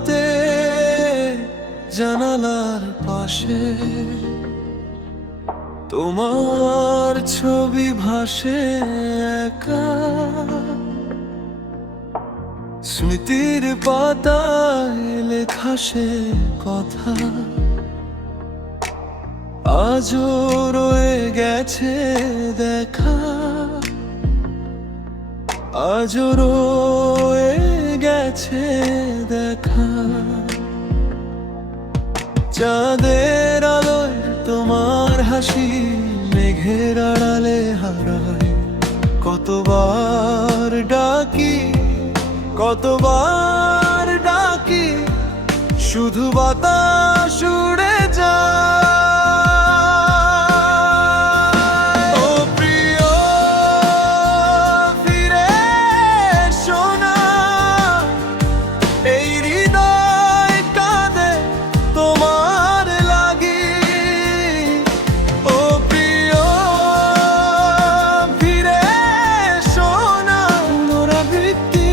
রাতে জানালার পাশে তোমার ছবি ভাসে একা, স্মৃতির পাতায় লেখা সে কথা আজও রয়ে গেছে দেখা, আজও রয়ে গেছে দেখা। চাঁদের আলোয় তোমার হাসি মেঘের আড়ালে হারায়, কতবার ডাকি, কতবার ডাকি, শুধু বাতাস উড়ে যায়। ও প্রিয় ফিরে এসো না, এই হৃদয় কাঁদে তোমার লাগি। ও প্রিয় ফিরে এসো না, পুনরাবৃত্তি,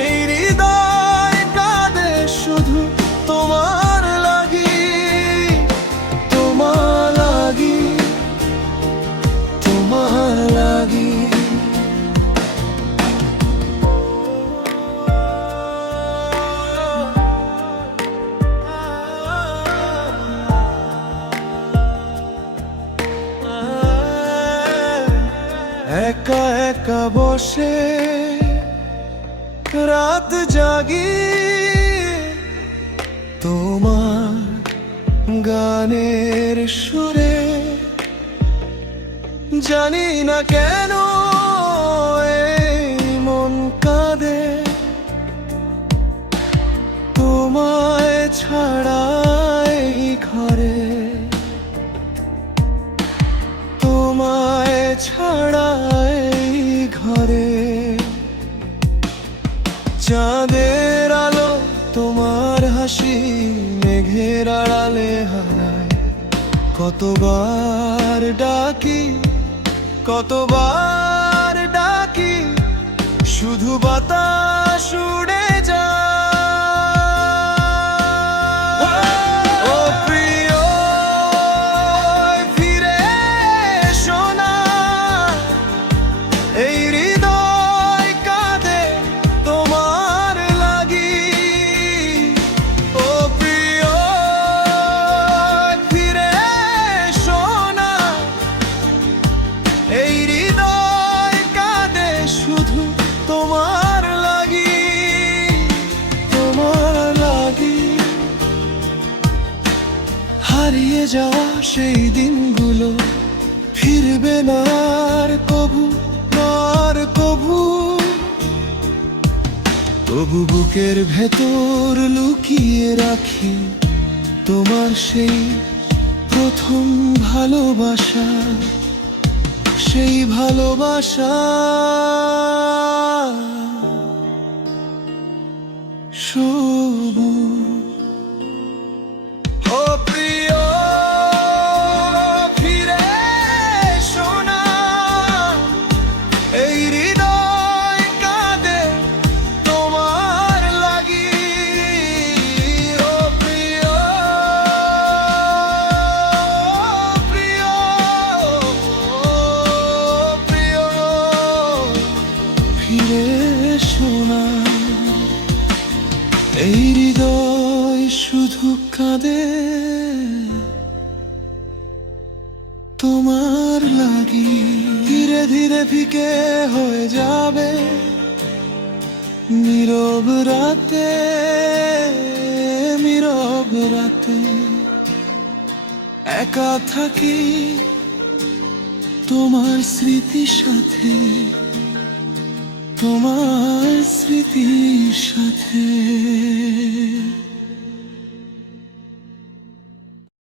এই হৃদয় কাঁদে শুধু তোমার লাগি, তোমার লাগি, তোমার লাগি। একা একা বসে রাত জাগি, তোমার গানের সুরে, জানি না কেন এই মন কাঁদে, তোমায় ছাড়া এই ঘরে, তোমায় ছাড়া এই ঘরে। চাঁদের আলো তোমার হাসি মেঘের আড়ালে হারায়, কতবার ডাকি, কতবার ডাকি, শুধু বাতাস উড়ে যায়। ও প্রিয় ফিরে এসো না, এই হৃদয় কাঁদে তোমার লাগি। ও প্রিয় ফিরে এসো না, এই হৃদয় কাঁদে শুধু তোমার লাগি, তোমার লাগি। হারিয়ে যাওয়া সেই দিনগুলো ফিরবে না আর কভু, আর কভু। তবু বুকের ভেতর লুকিয়ে রাখি তোমার সেই প্রথম ভালোবাসা, সেই ভালোবাসা। ও প্রিয় ফিরে এসো না, এই হৃদয় কাঁদে তোমার লাগি। ও প্রিয়, প্রিয়, প্রিয়, ফিরে এসো না, এই হৃদয় শুধু কাঁদে তোমার লাগি। ধীরে ধীরে ফিকে হয়ে যাবে নীরব রাতে, নীরব রাতে একা থাকি তোমার স্মৃতির সাথে, তোমার স্মৃতির সাথে।